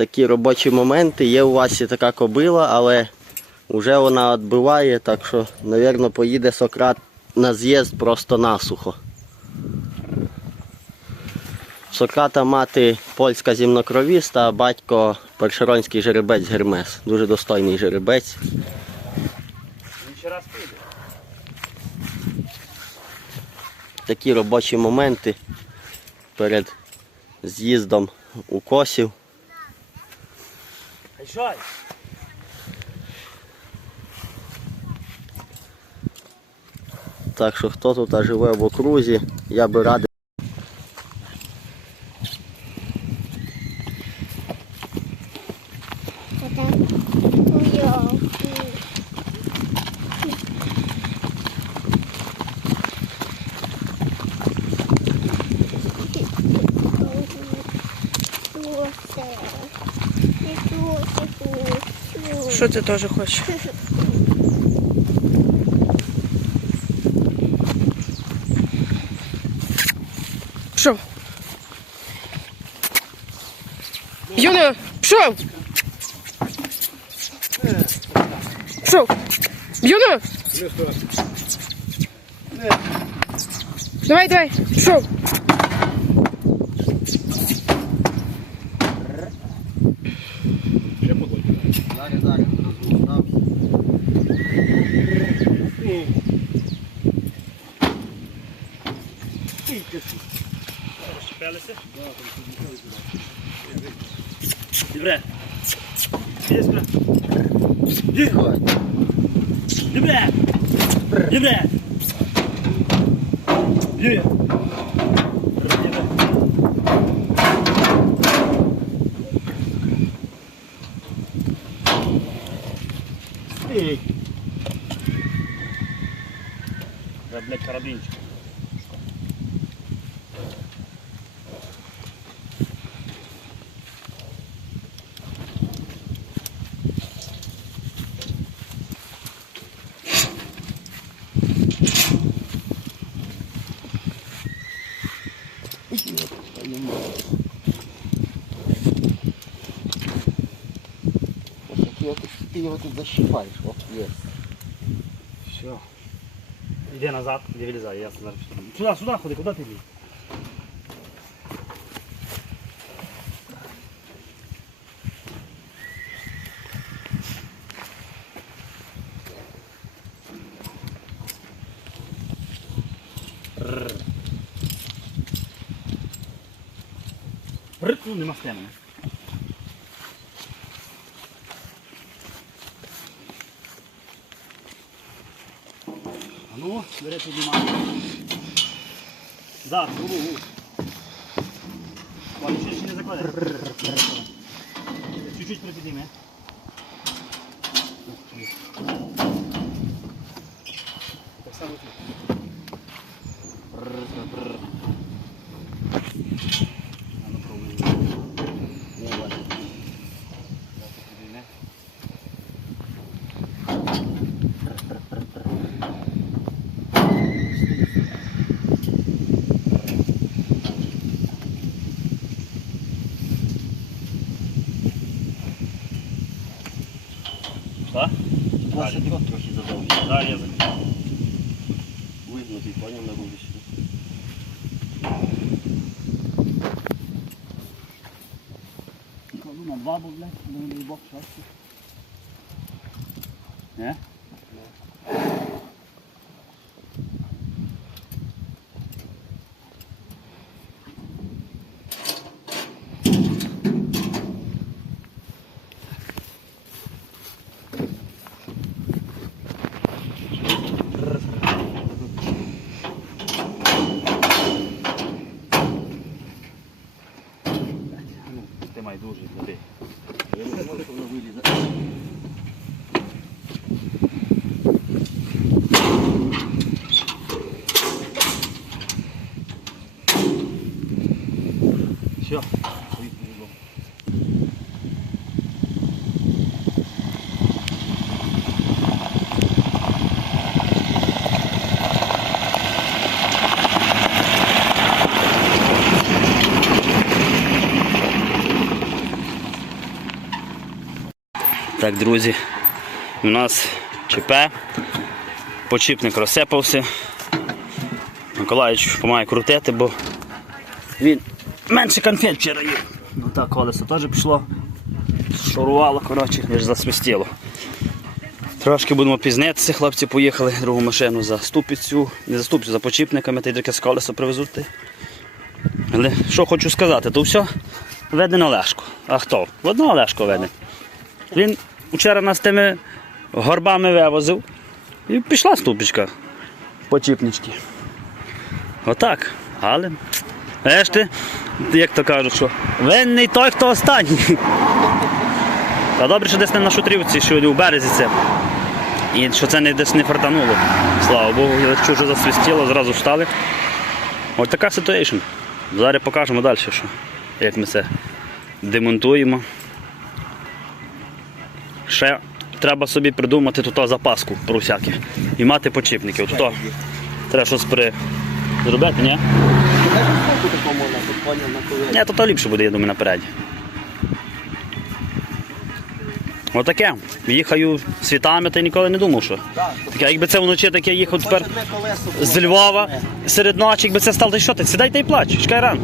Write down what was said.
такі робочі моменти. Є у Васі така кобила, але вже вона відбиває, так що, мабуть, поїде Сократ на з'їзд просто насухо. Сократа мати польська зімнокровіста, а батько першеронський жеребець Гермес. Дуже достойний жеребець. Ще раз прийде. Такі робочі моменти перед з'їздом у косів. Ай, шай. Так що хто тут живе в окрузі, я би радий. Уёлки. Що ти теж хочеш? Пішов. Юна, пішов. Пішов. Юна. Давай, давай, пішов. Розчепилися? Добре. Сюди. Тихо. Добре. Добре. Є. Треба, блядь, карабінчик. Ось як його тут- защипаешь, вот є. Все. Иди назад, не вилізай, я сюда. Сюда, сюда ходи, куди ти йди? Бррр, ну нема стемени. А ну, бери піднімай. Зараз, у, у. Ладно, ще, не закладай. Чуть-чуть припідніми. Co? Nasze kotko się zadołu. Tak, jest. Łydno tej panią na głowie się. Kolumna dwa, bo wlec, bo nie bok Nie? No. Так, друзі, у нас ЧП, почіпник розсипався. Миколаївич помає крутити, бо він менше конфет вчора їв. Ну так, колесо теж пішло. Шурувало, коротше, лише засвистіло. Трошки будемо пізнитися, хлопці поїхали другу машину за ступицю, не за ступицю, за почіпниками, та й таке з колесо привезуть. Але що хочу сказати, то все веде на Олешку. А хто? В одного Олешко веде. Він вчора нас тими горбами вивозив і пішла ступічка по чіпнички. Отак. Але. Знаєш ти, як то кажуть, що винний той, хто останній. Та добре, що десь не на шутрівці, що у березі це. І що це не десь не фартануло. Слава Богу, я чув, що засвістіло, зразу встали. Ось така ситуація. Зараз покажемо далі, що, як ми це демонтуємо. Ще треба собі придумати тут запаску про всяке. І мати почіпники. То треба щось при... зробити, ні? Ні, то то ліпше буде, я думаю, напереді. Отаке. Їхаю світами, та ніколи не думав, що. Таке, якби це вночі таке їхав тепер з Львова серед ночі, якби це стало, та й що ти? Сідай та й плач, чекай рано.